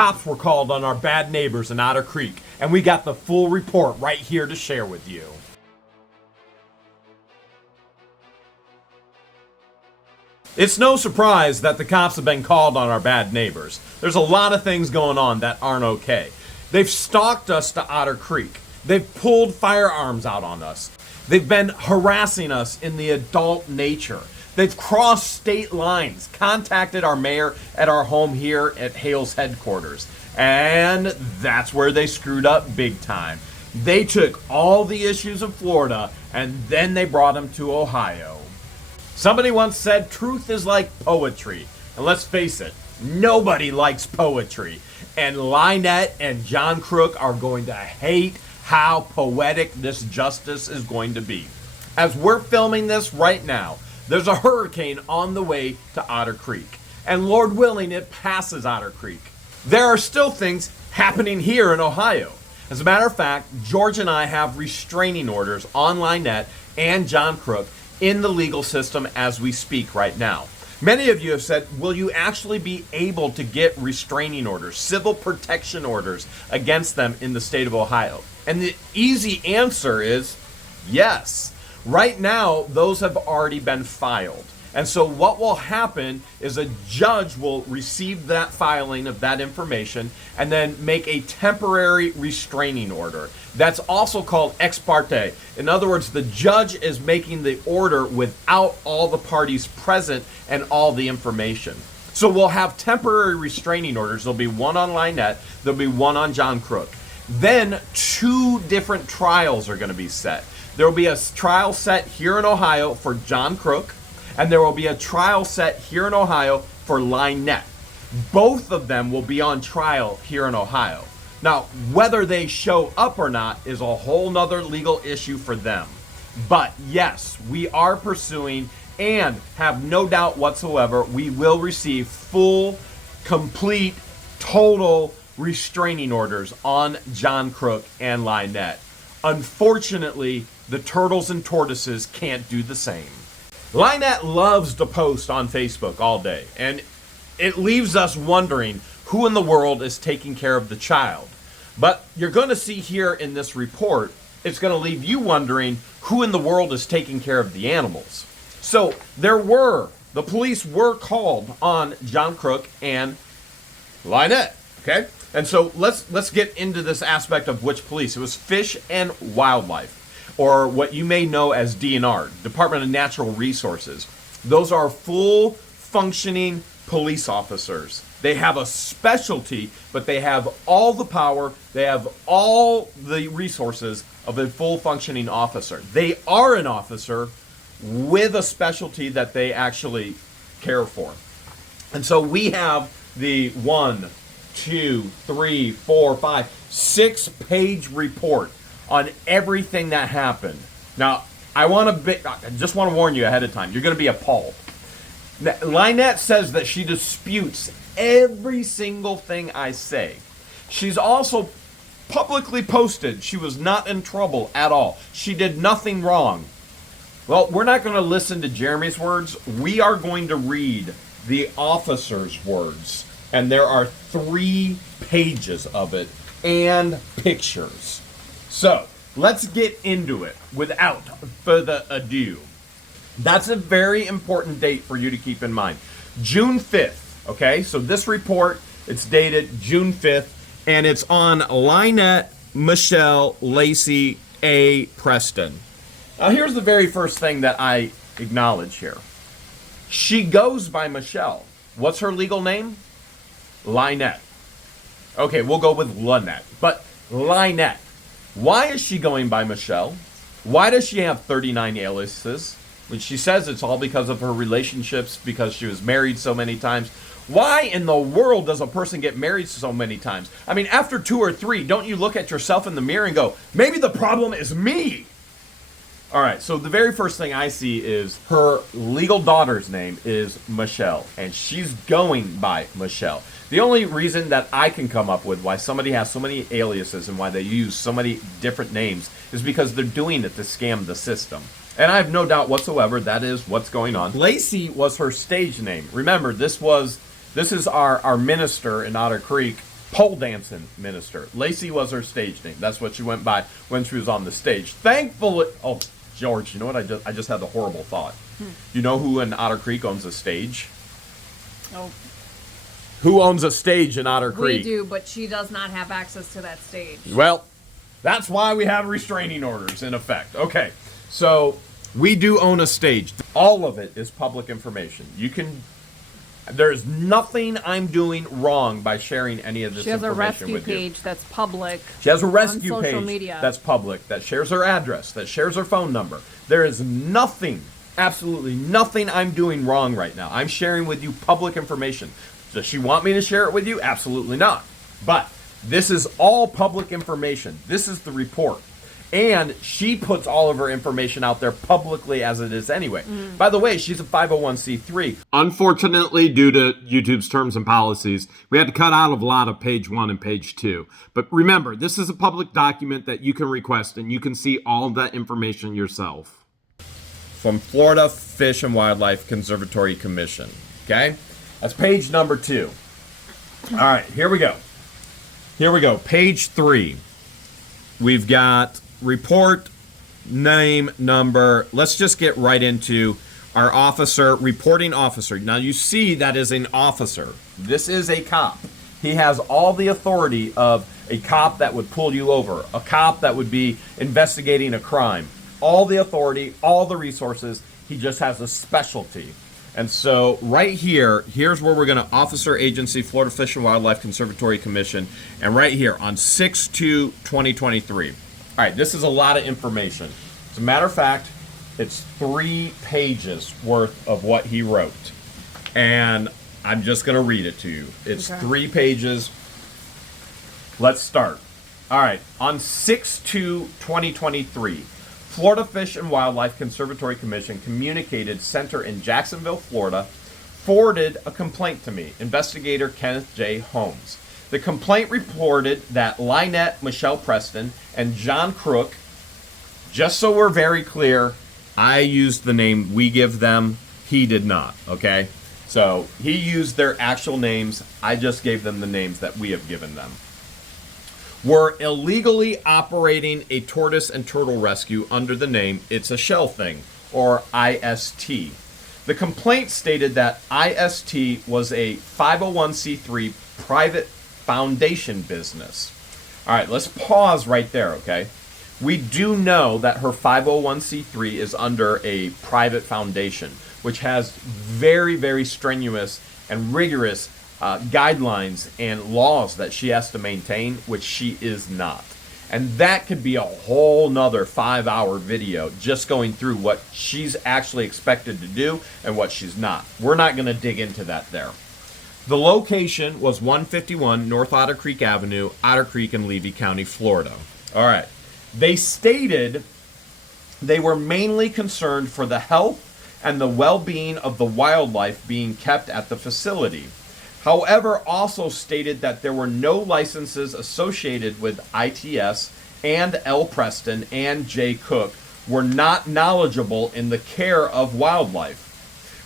Cops were called on our bad neighbors in Otter Creek, and we got the full report right here to share with you. It's no surprise that the cops have been called on our bad neighbors. There's a lot of things going on that aren't okay. They've stalked us to Otter Creek. They've pulled firearms out on us. They've been harassing us in the adult nature. They've crossed state lines, contacted our mayor at our home here at Hale's Headquarters. And that's where they screwed up big time. They took all the issues of Florida and then they brought them to Ohio. Somebody once said truth is like poetry. And let's face it, nobody likes poetry. And Lynette and John Crook are going to hate how poetic this justice is going to be. As we're filming this right now, there's a hurricane on the way to Otter Creek. And Lord willing, it passes Otter Creek. There are still things happening here in Ohio. As a matter of fact, George and I have restraining orders on Lynette and John Crook in the legal system as we speak right now. Many of you have said, will you actually be able to get restraining orders, civil protection orders against them in the state of Ohio? And the easy answer is yes. Right now, those have already been filed. And so what will happen is a judge will receive that filing of that information and then make a temporary restraining order. That's also called ex parte. In other words, the judge is making the order without all the parties present and all the information. So we'll have temporary restraining orders. There'll be one on Lynette, there'll be one on John Crook. Then 2 different trials are going to be set. There will be a trial set here in Ohio for John Crook, and there will be a trial set here in Ohio for Lynette. Both of them will be on trial here in Ohio. Now, whether they show up or not is a whole nother legal issue for them. But yes, we are pursuing and have no doubt whatsoever we will receive full, complete, total restraining orders on John Crook and Lynette. Unfortunately, the turtles and tortoises can't do the same. Lynette loves to post on Facebook all day, and it leaves us wondering who in the world is taking care of the child. But you're going to see here in this report, it's going to leave you wondering who in the world is taking care of the animals. So the police were called on John Crook and Lynette, okay? And so let's get into this aspect of which police. It was Fish and Wildlife, or what you may know as DNR, Department of Natural Resources. Those are full functioning police officers. They have a specialty, but they have all the power, they have all the resources of a full functioning officer. They are an officer with a specialty that they actually care for. And so we have the 1, 2, 3, 4, 5, 6-page report on everything that happened. Now, I just want to warn you ahead of time. You're going to be appalled. Lynette says that she disputes every single thing I say. She's also publicly posted she was not in trouble at all. She did nothing wrong. Well, we're not going to listen to Jeremy's words. We are going to read the officer's words. And there are 3 pages of it and pictures. So, let's get into it without further ado. That's a very important date for you to keep in mind. June 5th, okay? So this report, it's dated June 5th, and it's on Lynette Michelle Lacey A. Preston. Now, here's the very first thing that I acknowledge here. She goes by Michelle. What's her legal name? Lynette. Okay, we'll go with Lynette. But Lynette. Why is she going by Michelle? Why does she have 39 aliases? When she says it's all because of her relationships, because she was married so many times. Why in the world does a person get married so many times? I mean, after 2 or 3, don't you look at yourself in the mirror and go, maybe the problem is me? All right, so the very first thing I see is her legal daughter's name is Michelle, and she's going by Michelle. The only reason that I can come up with why somebody has so many aliases and why they use so many different names is because they're doing it to scam the system. And I have no doubt whatsoever that is what's going on. Lacey was her stage name. Remember, this is our minister in Otter Creek. Pole dancing minister. Lacey was her stage name. That's what she went by when she was on the stage. Thankfully, oh, George, you know what? I just had a horrible thought. You know who in Otter Creek owns a stage? Oh. Who owns a stage in Otter Creek? We do, but she does not have access to that stage. Well, that's why we have restraining orders in effect. Okay, so we do own a stage. All of it is public information. There's nothing I'm doing wrong by sharing any of this information with you. She has a rescue page that's public. She has a rescue on social page media. that's public, that shares her address, that shares her phone number. There is nothing, absolutely nothing I'm doing wrong right now. I'm sharing with you public information. Does she want me to share it with you? Absolutely not. But this is all public information. This is the report. And she puts all of her information out there publicly as it is anyway. By the way, she's a 501c3. Unfortunately, due to YouTube's terms and policies, we had to cut out a lot of page 1 and page 2. But remember, this is a public document that you can request, and you can see all of that information yourself. From Florida Fish and Wildlife Conservatory Commission. Okay? That's page number 2. All right, here we go. Here we go. Page 3. We've got report, name, number. Let's just get right into our officer, reporting officer. Now you see that is an officer. This is a cop. He has all the authority of a cop that would pull you over, a cop that would be investigating a crime. All the authority, all the resources. He just has a specialty. And so right here, here's where we're going to Officer Agency, Florida Fish and Wildlife Conservatory Commission. And right here on 6/2/2023. All right, this is a lot of information. As a matter of fact, it's 3 pages worth of what he wrote. And I'm just going to read it to you. It's 3 pages. Let's start. All right, on 6/2/2023. Florida Fish and Wildlife Conservatory Commission communicated center in Jacksonville, Florida, forwarded a complaint to me, investigator Kenneth J. Holmes. The complaint reported that Lynette Michelle Preston and John Crook, just so we're very clear, I used the name we give them, he did not, okay? So he used their actual names, I just gave them the names that we have given them. Were illegally operating a tortoise and turtle rescue under the name It's a Shell Thing, or IST. The complaint stated that IST was a 501c3 private foundation business. All right, let's pause right there, okay? We do know that her 501c3 is under a private foundation, which has very, very strenuous and rigorous guidelines and laws that she has to maintain, which she is not. And that could be a whole nother 5-hour video just going through what she's actually expected to do and what she's not. We're not going to dig into that there. The location was 151 North Otter Creek Avenue, Otter Creek in Levy County, Florida. All right. They stated they were mainly concerned for the health and the well-being of the wildlife being kept at the facility. However, also stated that there were no licenses associated with ITS, and L. Preston and J. Cook were not knowledgeable in the care of wildlife.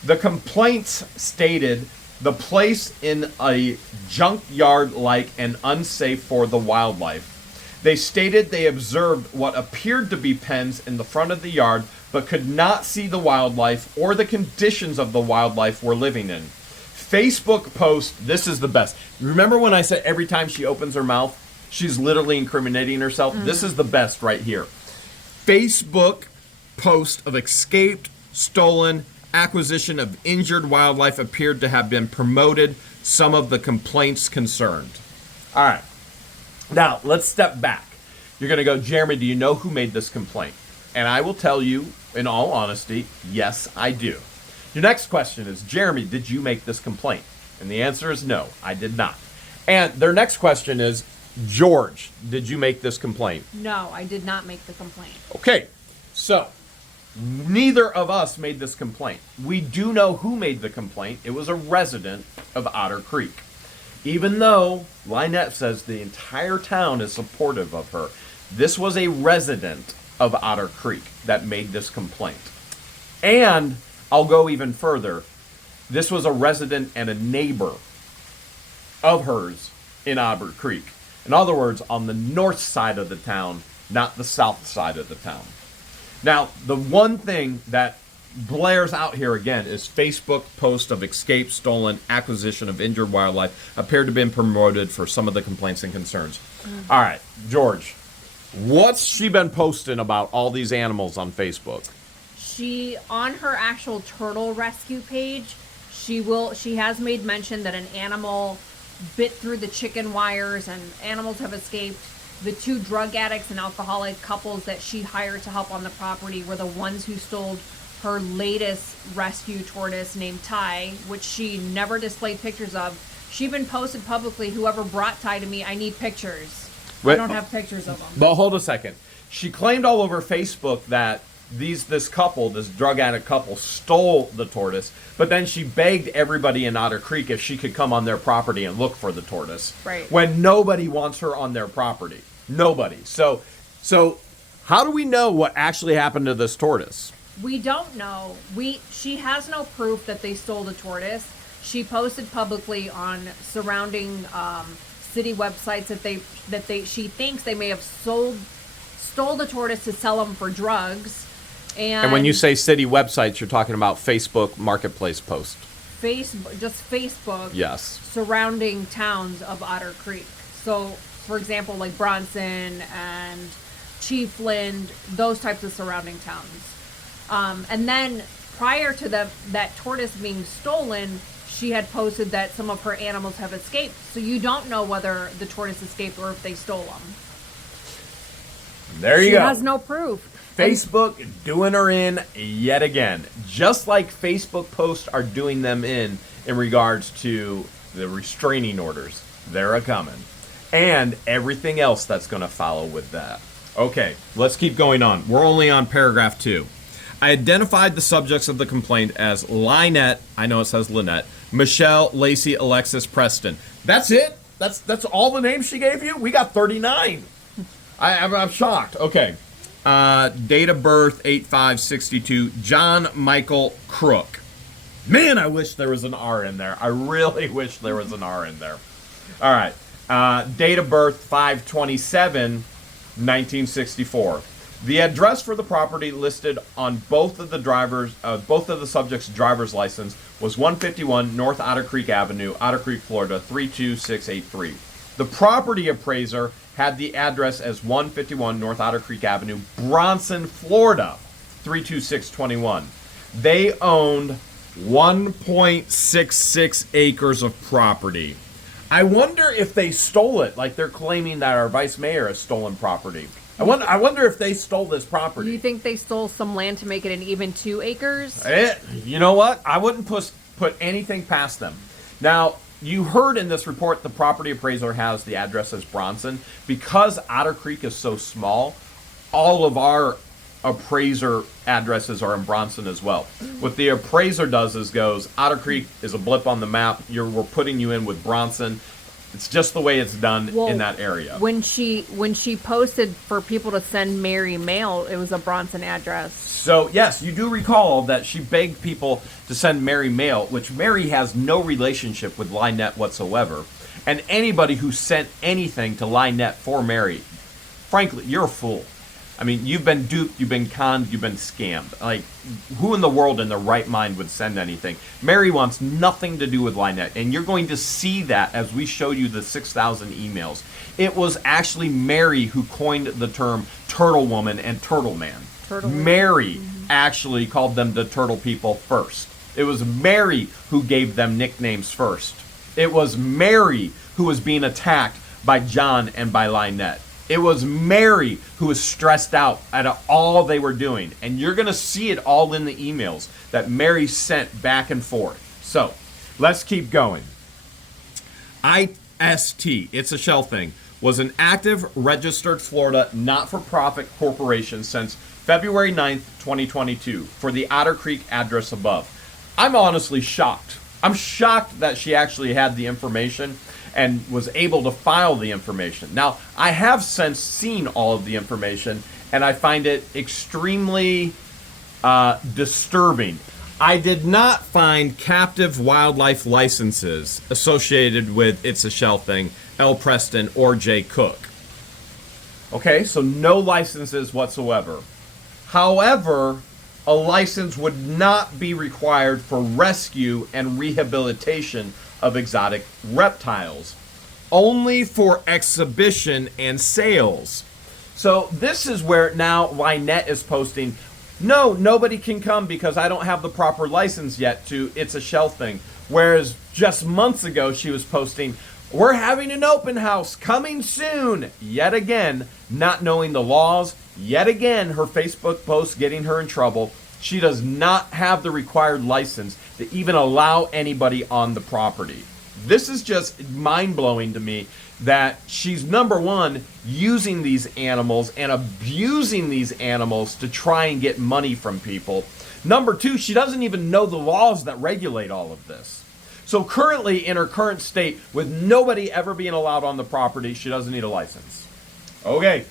The complaints stated the place in a junkyard-like and unsafe for the wildlife. They stated they observed what appeared to be pens in the front of the yard, but could not see the wildlife or the conditions of the wildlife were living in. Facebook post, this is the best. Remember when I said every time she opens her mouth, she's literally incriminating herself? This is the best right here. Facebook post of escaped, stolen, acquisition of injured wildlife appeared to have been promoted. Some of the complaints concerned. All right. Now, let's step back. You're going to go, Jeremy, do you know who made this complaint? And I will tell you, in all honesty, yes, I do. Your next question is, Jeremy, did you make this complaint? And the answer is no, I did not. And their next question is, George, did you make this complaint? No, I did not make the complaint. Okay, so neither of us made this complaint. We do know who made the complaint. It was a resident of Otter Creek. Even though Lynette says the entire town is supportive of her, this was a resident of Otter Creek that made this complaint. And I'll go even further. This was a resident and a neighbor of hers in Otter Creek. In other words, on the north side of the town, not the south side of the town. Now, the one thing that blares out here again is Facebook post of escape, stolen, acquisition of injured wildlife appeared to have been promoted for some of the complaints and concerns. All right, George, what's she been posting about all these animals on Facebook? She, on her actual turtle rescue page, she has made mention that an animal bit through the chicken wires and animals have escaped. The 2 drug addicts and alcoholic couples that she hired to help on the property were the ones who stole her latest rescue tortoise named Ty, which she never displayed pictures of. She even posted publicly, whoever brought Ty to me, I need pictures. I don't have pictures of them. But hold a second. She claimed all over Facebook that this drug addict couple, stole the tortoise, but then she begged everybody in Otter Creek if she could come on their property and look for the tortoise. Right. When nobody wants her on their property. Nobody. So how do we know what actually happened to this tortoise? We don't know. She has no proof that they stole the tortoise. She posted publicly on surrounding city websites that she thinks they may have stole the tortoise to sell them for drugs. And when you say city websites, you're talking about Facebook Marketplace post. Facebook. Yes. Surrounding towns of Otter Creek. So, for example, like Bronson and Chiefland, those types of surrounding towns. And then prior to that tortoise being stolen, she had posted that some of her animals have escaped. So you don't know whether the tortoise escaped or if they stole them. There you go. She has no proof. Facebook doing her in yet again. Just like Facebook posts are doing them in regards to the restraining orders. They're a-coming. And everything else that's going to follow with that. Okay, let's keep going on. We're only on paragraph 2. I identified the subjects of the complaint as Lynette, I know it says Lynette, Michelle, Lacey, Alexis, Preston. That's it? That's all the names she gave you? We got 39. I'm shocked. Okay. Date of birth, 8/5/62, John Michael Crook. Man, I wish there was an R in there. I really wish there was an R in there. All right. Date of birth, 5/27/1964. The address for the property listed on both of the subjects' driver's license was 151 North Otter Creek Avenue, Otter Creek, Florida, 32683. The property appraiser had the address as 151 North Otter Creek Avenue, Bronson, Florida, 32621. They owned 1.66 acres of property. I wonder if they stole it, like they're claiming that our vice mayor has stolen property. I wonder if they stole this property. Do you think they stole some land to make it an even 2 acres? You know what? I wouldn't put anything past them. Now, you heard in this report the property appraiser has the address as Bronson. Because Otter Creek is so small, all of our appraiser addresses are in Bronson as well. What the appraiser does is goes, Otter Creek is a blip on the map. We're putting you in with Bronson. It's just the way it's done in that area. When she posted for people to send Mary mail, it was a Bronson address. So, yes, you do recall that she begged people to send Mary mail, which Mary has no relationship with Lynette whatsoever. And anybody who sent anything to Lynette for Mary, frankly, you're a fool. I mean, you've been duped, you've been conned, you've been scammed. Like, who in the world in their right mind would send anything? Mary wants nothing to do with Lynette, and you're going to see that as we show you the 6,000 emails. It was actually Mary who coined the term Turtle Woman and Turtle Man. Mary actually called them the Turtle People first. It was Mary who gave them nicknames first. It was Mary who was being attacked by John and by Lynette. It was Mary who was stressed out at all they were doing. And you're going to see it all in the emails that Mary sent back and forth. So, let's keep going. IST, it's a shell thing, was an active, registered Florida not-for-profit corporation since February 9th, 2022, for the Otter Creek address above. I'm honestly shocked. I'm shocked that she actually had the information and was able to file the information. Now, I have since seen all of the information, and I find it extremely disturbing. I did not find captive wildlife licenses associated with It's a Shell Thing L. Preston or J. Cook. Okay, so no licenses whatsoever. However, a license would not be required for rescue and rehabilitation of exotic reptiles, only for exhibition and sales. So this is where now Lynette is posting, no, nobody can come because I don't have the proper license yet to It's a Shell thing. Whereas just months ago she was posting, we're having an open house coming soon. Yet again, not knowing the laws. Yet again, her Facebook post getting her in trouble. She does not have the required license to even allow anybody on the property. This is just mind-blowing to me that she's, number one, using these animals and abusing these animals to try and get money from people. Number two, she doesn't even know the laws that regulate all of this. So currently, in her current state, with nobody ever being allowed on the property, she doesn't need a license. Okay.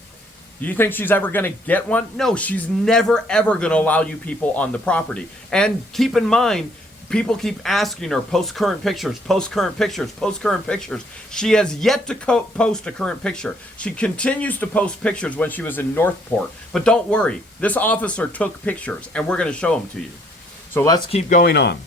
Do you think she's ever going to get one? No, she's never, ever going to allow you people on the property. And keep in mind, people keep asking her, post current pictures, post current pictures, post current pictures. She has yet to post a current picture. She continues to post pictures when she was in Northport. But don't worry, this officer took pictures, and we're going to show them to you. So let's keep going on.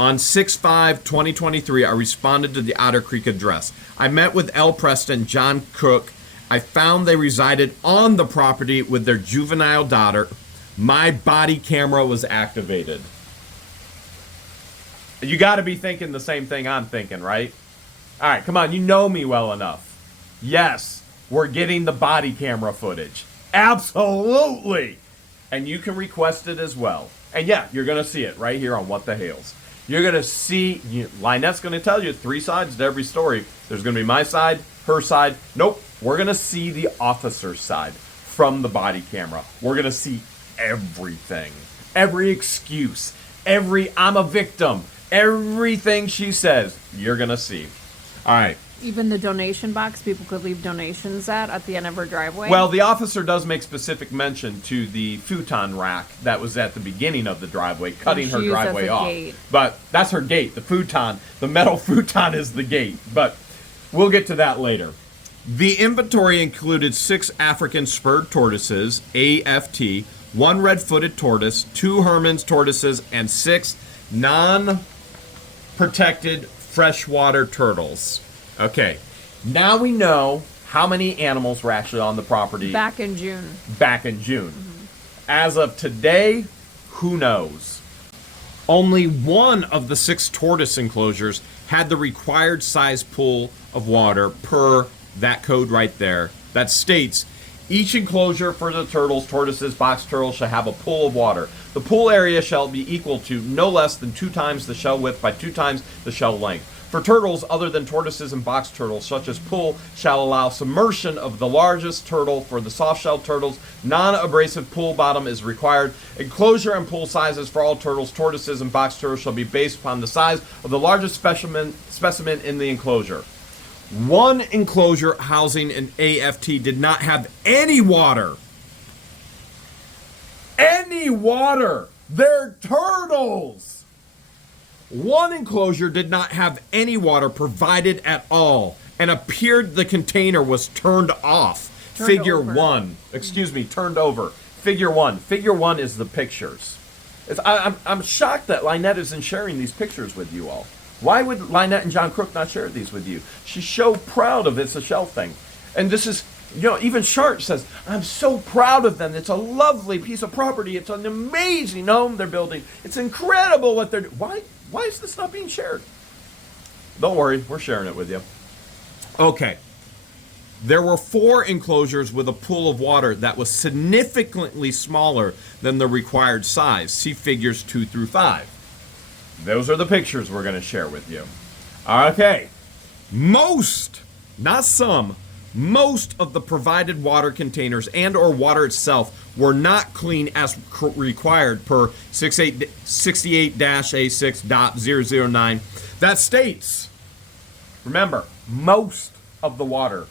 On 6/5/2023, I responded to the Otter Creek address. I met with L. Preston, John Cook. I found they resided on the property with their juvenile daughter. My body camera was activated. You got to be thinking the same thing I'm thinking, right? All right, come on, you know me well enough. Yes, we're getting the body camera footage. Absolutely. And you can request it as well. And yeah, you're going to see it right here on What the Hales. You're going to see, Lynette's going to tell you 3 sides to every story. There's going to be my side, her side. Nope, we're going to see the officer's side from the body camera. We're going to see everything. Every excuse. Every I'm a victim. Everything she says, you're going to see. All right. Even the donation box people could leave donations at the end of her driveway? Well, the officer does make specific mention to the futon rack that was at the beginning of the driveway, cutting her driveway off. Gate. But that's her gate. The futon, the metal futon is the gate. But we'll get to that later. The inventory included 6 African spurred tortoises, AFT, 1 red-footed tortoise, 2 Hermann's tortoises, and 6 non-protected freshwater turtles. Okay, now we know how many animals were actually on the property. Back in June. Mm-hmm. As of today, who knows? Only one of the 6 tortoise enclosures had the required size pool of water per that code right there that states each enclosure for the turtles, tortoises, box turtles shall have a pool of water. The pool area shall be equal to no less than 2 times the shell width by 2 times the shell length. For turtles other than tortoises and box turtles, such as pool, shall allow submersion of the largest turtle. For the soft-shelled turtles, non-abrasive pool bottom is required. Enclosure and pool sizes for all turtles, tortoises, and box turtles shall be based upon the size of the largest specimen in the enclosure. One enclosure housing an AFT did not have any water. Any water! They're turtles! One enclosure did not have any water provided at all and appeared the container was turned off. Figure 1. Turned over. Figure 1. Figure 1 is the pictures. I'm shocked that Lynette isn't sharing these pictures with you all. Why would Lynette and John Crook not share these with you? She's so proud of It's a Shell thing. And this is, even Sharp says, I'm so proud of them. It's a lovely piece of property. It's an amazing home they're building. It's incredible what they're doing. Why is this not being shared? Don't worry, we're sharing it with you. Okay. There were 4 enclosures with a pool of water that was significantly smaller than the required size. See figures 2 through 5. Those are the pictures we're going to share with you. Okay. Most, not some, most of the provided water containers and or water itself were not clean as required per 68-A6.009. That states, remember, most of the water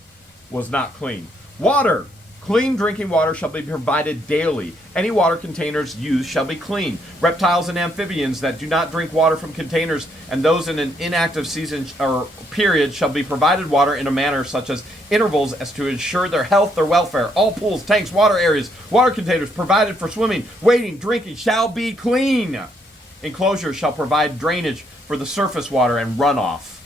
was not clean. Water Clean drinking water shall be provided daily. Any water containers used shall be clean. Reptiles and amphibians that do not drink water from containers and those in an inactive season or period shall be provided water in a manner such as intervals as to ensure their health or welfare. All pools, tanks, water areas, water containers provided for swimming, wading, drinking shall be clean. Enclosures shall provide drainage for the surface water and runoff.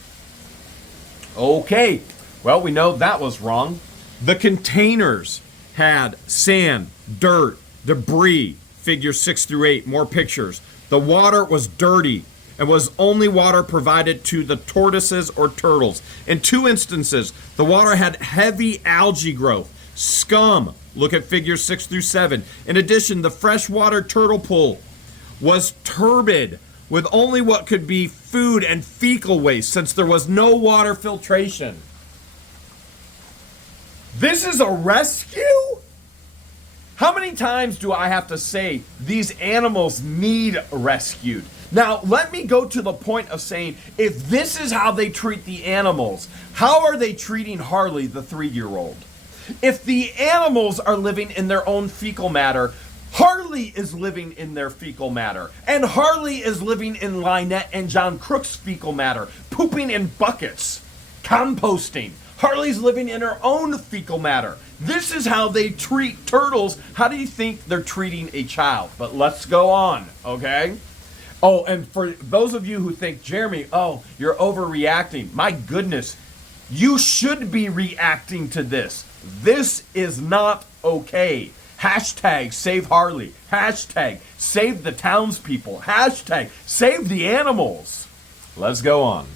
Okay, well, we know that was wrong. The containers had sand, dirt, debris, figures 6 through 8, more pictures. The water was dirty and was only water provided to the tortoises or turtles. In 2 instances, the water had heavy algae growth, scum. Look at figures 6 through 7. In addition, the freshwater turtle pool was turbid with only what could be food and fecal waste since there was no water filtration. This is a rescue? How many times do I have to say these animals need rescued? Now, let me go to the point of saying, if this is how they treat the animals, how are they treating Harley, the 3-year-old? If the animals are living in their own fecal matter, Harley is living in their fecal matter. And Harley is living in Lynette and John Crook's fecal matter, pooping in buckets, composting. Harley's living in her own fecal matter. This is how they treat turtles. How do you think they're treating a child? But let's go on, okay? Oh, and for those of you who think, Jeremy, oh, you're overreacting. My goodness, you should be reacting to this. This is not okay. Hashtag save Harley. Hashtag save the townspeople. Hashtag save the animals. Let's go on.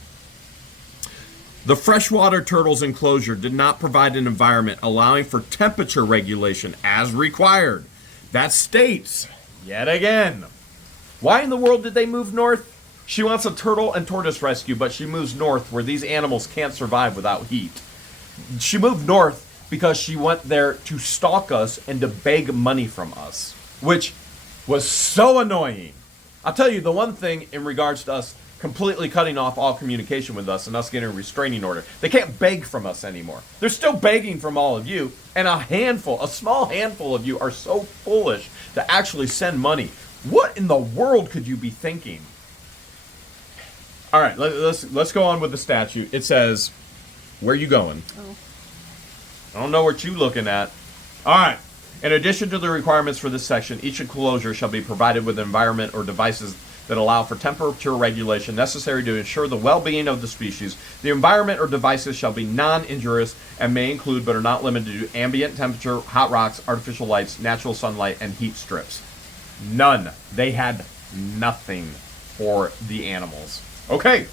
The freshwater turtle's enclosure did not provide an environment allowing for temperature regulation as required. That states, yet again, why in the world did they move north? She wants a turtle and tortoise rescue, but she moves north where these animals can't survive without heat. She moved north because she went there to stalk us and to beg money from us, which was so annoying. I'll tell you the one thing in regards to us completely cutting off all communication with us and us getting a restraining order. They can't beg from us anymore. They're still begging from all of you, and a small handful of you are so foolish to actually send money. What in the world could you be thinking? All right, let's go on with the statute. It says, where are you going? Oh. I don't know what you're looking at. All right. In addition to the requirements for this section, each enclosure shall be provided with an environment or devices that allow for temperature regulation necessary to ensure the well-being of the species. The environment or devices shall be non-injurious and may include but are not limited to ambient temperature, hot rocks, artificial lights, natural sunlight, and heat strips. None. They had nothing for the animals. Okay.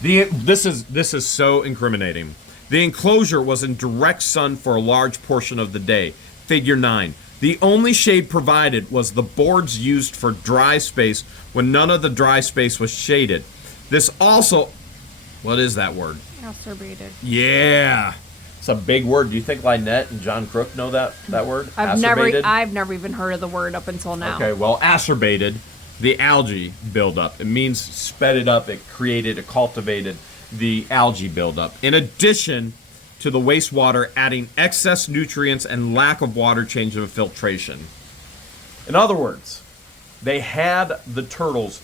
This is so incriminating. The enclosure was in direct sun for a large portion of the day. Figure 9. The only shade provided was the boards used for dry space when none of the dry space was shaded. This also... What is that word? Acerbated. Yeah. It's a big word. Do you think Lynette and John Crook know that word? I've never even heard of the word up until now. Okay, well, acerbated, the algae buildup. It means sped it up. It created, it cultivated the algae buildup. In addition to the wastewater adding excess nutrients and lack of water change and filtration. In other words, they had the turtles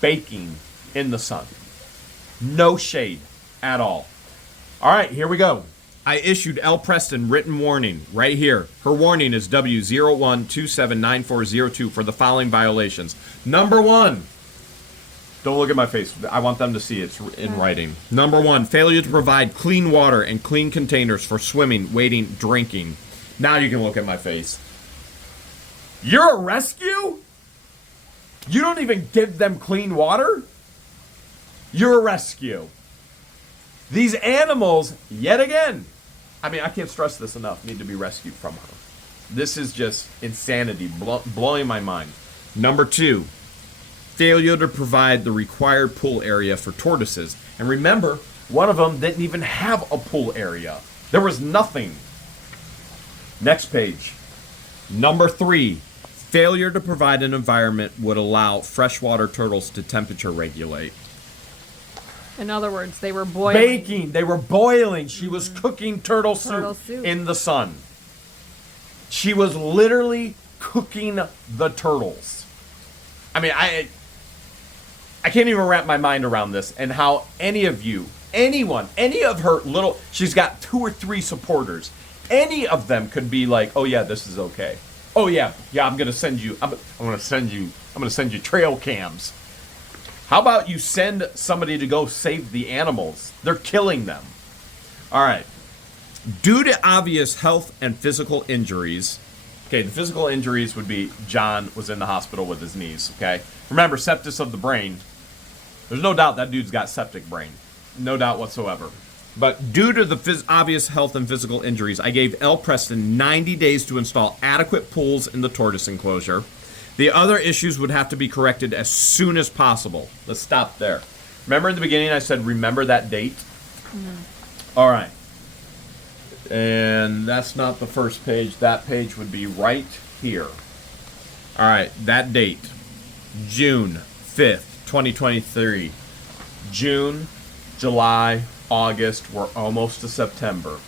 baking in the sun. No shade at all. All right, here we go. I issued L. Preston written warning right here. Her warning is W01279402 for the following violations. Number 1. Don't look at my face. I want them to see it's in writing. Number 1, failure to provide clean water and clean containers for swimming, wading, drinking. Now you can look at my face. You're a rescue? You don't even give them clean water? You're a rescue. These animals, yet again, I mean, I can't stress this enough, need to be rescued from her. This is just insanity, blowing my mind. Number 2. Failure to provide the required pool area for tortoises. And remember, one of them didn't even have a pool area. There was nothing. Next page. Number 3. Failure to provide an environment would allow freshwater turtles to temperature regulate. In other words, they were boiling. Baking. They were boiling. She was cooking turtle soup in the sun. She was literally cooking the turtles. I mean, I can't even wrap my mind around this and how any of you, anyone, any of her little, she's got 2 or 3 supporters. Any of them could be like, oh yeah, this is okay. Oh yeah, I'm gonna send you, I'm gonna send you trail cams. How about you send somebody to go save the animals? They're killing them. All right. Due to obvious health and physical injuries, okay, the physical injuries would be John was in the hospital with his knees, okay? Remember, sepsis of the brain. There's no doubt that dude's got septic brain. No doubt whatsoever. But due to the obvious health and physical injuries, I gave L. Preston 90 days to install adequate pools in the tortoise enclosure. The other issues would have to be corrected as soon as possible. Let's stop there. Remember in the beginning I said, remember that date? Mm-hmm. All right. And that's not the first page. That page would be right here. All right, that date, June 5th, 2023. June, July, August, we're almost to September.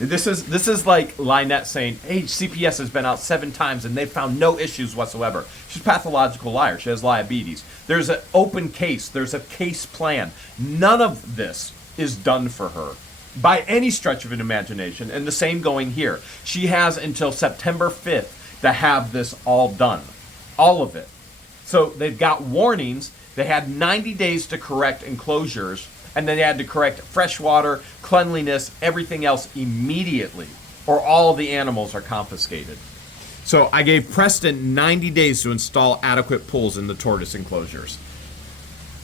This is like Lynette saying, hey, CPS has been out 7 times and they've found no issues whatsoever. She's a pathological liar. She has diabetes. There's an open case. There's a case plan. None of this is done for her by any stretch of an imagination. And the same going here. She has until September 5th to have this all done. All of it. So they've got warnings. They had 90 days to correct enclosures. And then they had to correct freshwater, cleanliness, everything else immediately, or all of the animals are confiscated. So I gave Preston 90 days to install adequate pools in the tortoise enclosures.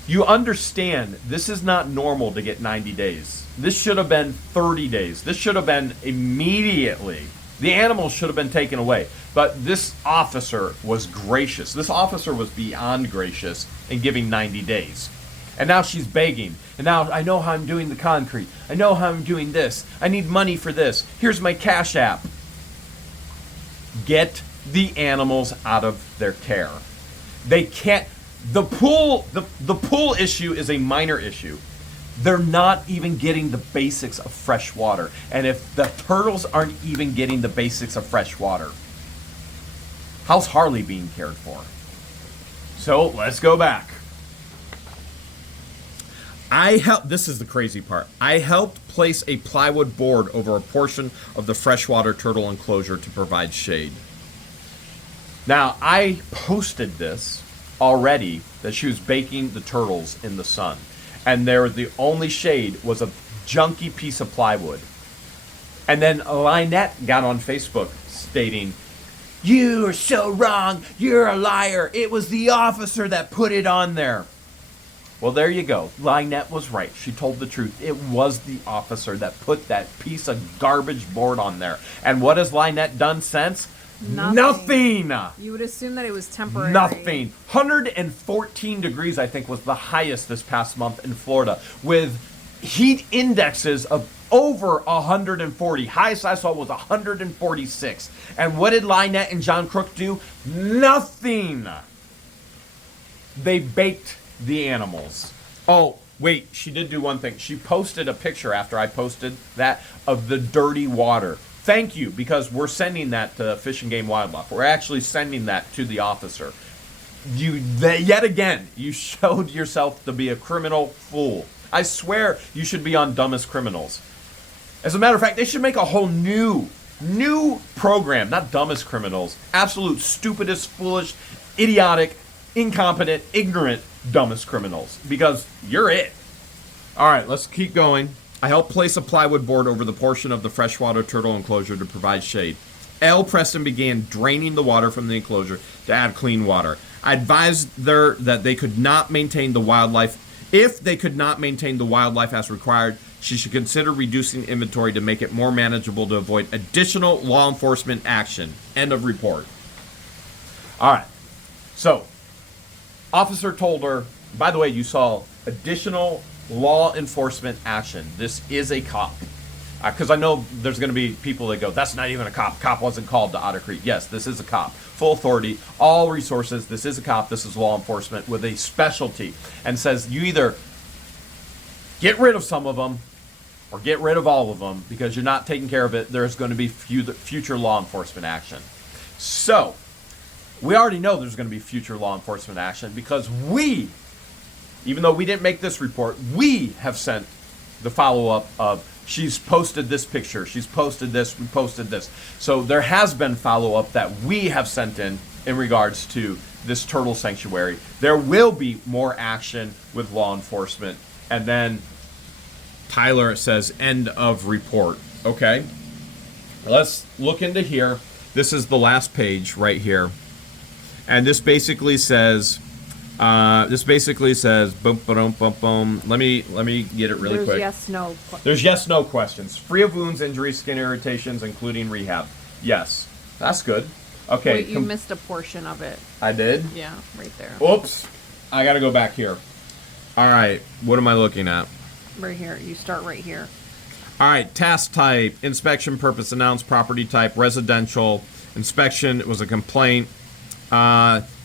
You understand, this is not normal to get 90 days. This should have been 30 days. This should have been immediately. The animals should have been taken away. But this officer was gracious. This officer was beyond gracious in giving 90 days. And now she's begging. And now I know how I'm doing the concrete. I know how I'm doing this. I need money for this. Here's my Cash App. Get the animals out of their care. They can't. The pool issue is a minor issue. They're not even getting the basics of fresh water. And if the turtles aren't even getting the basics of fresh water, how's Harley being cared for? So let's go back. This is the crazy part. I helped place a plywood board over a portion of the freshwater turtle enclosure to provide shade. Now, I posted this already, that she was baking the turtles in the sun. And the only shade was a junky piece of plywood. And then Lynette got on Facebook stating, "You are so wrong. You're a liar. It was the officer that put it on there." Well, there you go. Lynette was right. She told the truth. It was the officer that put that piece of garbage board on there. And what has Lynette done since? Nothing. You would assume that it was temporary. Nothing. 114 degrees, I think, was the highest this past month in Florida, with heat indexes of over 140. Highest I saw was 146. And what did Lynette and John Crook do? Nothing. They baked the animals. Oh, wait, she did do one thing. She posted a picture after I posted that of the dirty water. Thank you, because we're sending that to Fish and Game Wildlife. We're actually sending that to the officer. Yet again, you showed yourself to be a criminal fool. I swear you should be on Dumbest Criminals. As a matter of fact, they should make a whole new program, not Dumbest Criminals, absolute stupidest, foolish, idiotic, incompetent, ignorant Dumbest Criminals, because you're it. All right, let's keep going. I helped place a plywood board over the portion of the freshwater turtle enclosure to provide shade. L. Preston began draining the water from the enclosure to add clean water. I advised her that they could not maintain the wildlife. If they could not maintain the wildlife as required, she should consider reducing inventory to make it more manageable to avoid additional law enforcement action. End of report. All right. So, officer told her, by the way, you saw additional law enforcement action. This is a cop. Because I know there's going to be people that go, that's not even a cop. Cop wasn't called to Otter Creek. Yes, this is a cop. Full authority, all resources. This is a cop. This is law enforcement with a specialty. And says you either get rid of some of them or get rid of all of them because you're not taking care of it, there's going to be future law enforcement action. So, we already know there's going to be future law enforcement action because we, even though we didn't make this report, we have sent the follow-up of she's posted this picture, she's posted this, we posted this. So there has been follow-up that we have sent in regards to this turtle sanctuary. There will be more action with law enforcement. And then Tyler says end of report. Okay. Let's look into here. This is the last page right here. And this basically says boom, boom, boom, boom. Let me get it really quick. There's yes, no. There's yes, no questions. Free of wounds, injuries, skin irritations, including rehab. Yes. That's good. Okay. Wait, you missed a portion of it. I did? Yeah, right there. Oops. I got to go back here. All right. What am I looking at? Right here. You start right here. All right. Task type, inspection purpose announced, property type, residential. Inspection was a complaint.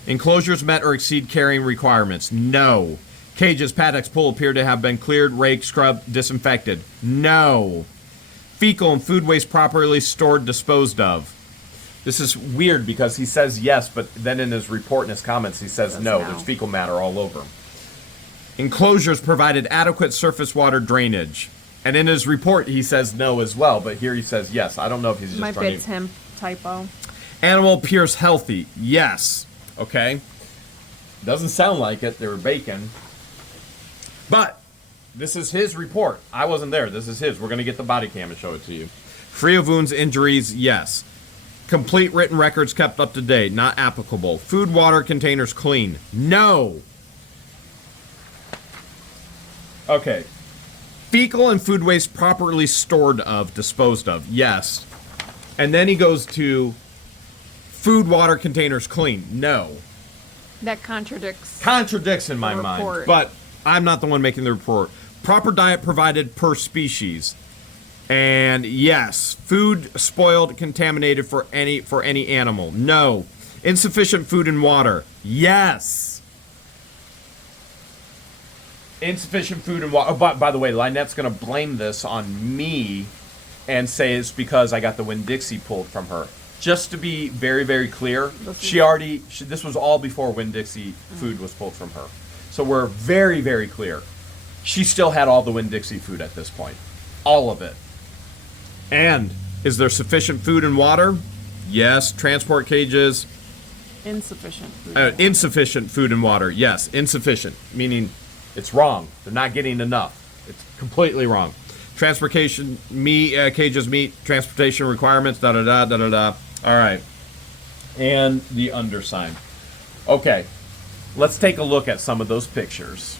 Enclosures met or exceed carrying requirements. No. Cages, paddocks, pool appear to have been cleared, raked, scrubbed, disinfected. No. Fecal and food waste properly stored, disposed of. This is weird because he says yes, but then in his report and his comments he says no. There's fecal matter all over them. Enclosures provided adequate surface water drainage. And in his report he says no as well, but here he says yes. I don't know if he's just Might running. bits him. Typo. Animal appears healthy. Yes. Okay. Doesn't sound like it. They were bacon. But this is his report. I wasn't there. This is his. We're going to get the body cam and show it to you. Free of wounds, injuries, yes. Complete written records kept up to date, not applicable. Food, water, containers clean. No. Okay. Fecal and food waste properly stored of, disposed of. Yes. And then he goes to food, water, containers clean. No. That contradicts. Contradicts in my mind. But I'm not the one making the report. Proper diet provided per species. And yes, food spoiled, contaminated for any animal. No. Insufficient food and water. Yes. Insufficient food and water. Oh, by the way, Lynette's going to blame this on me and say it's because I got the Winn-Dixie pulled from her. Just to be very, very clear, this was all before Winn-Dixie food was pulled from her. So we're very, very clear. She still had all the Winn-Dixie food at this point. All of it. And is there sufficient food and water? Yes. Transport cages. Insufficient food. Insufficient food and water. Yes. Insufficient. Meaning it's wrong. They're not getting enough. It's completely wrong. Transportation cages meet transportation requirements. Da da da da da da. All right. And the undersign. Okay. Let's take a look at some of those pictures.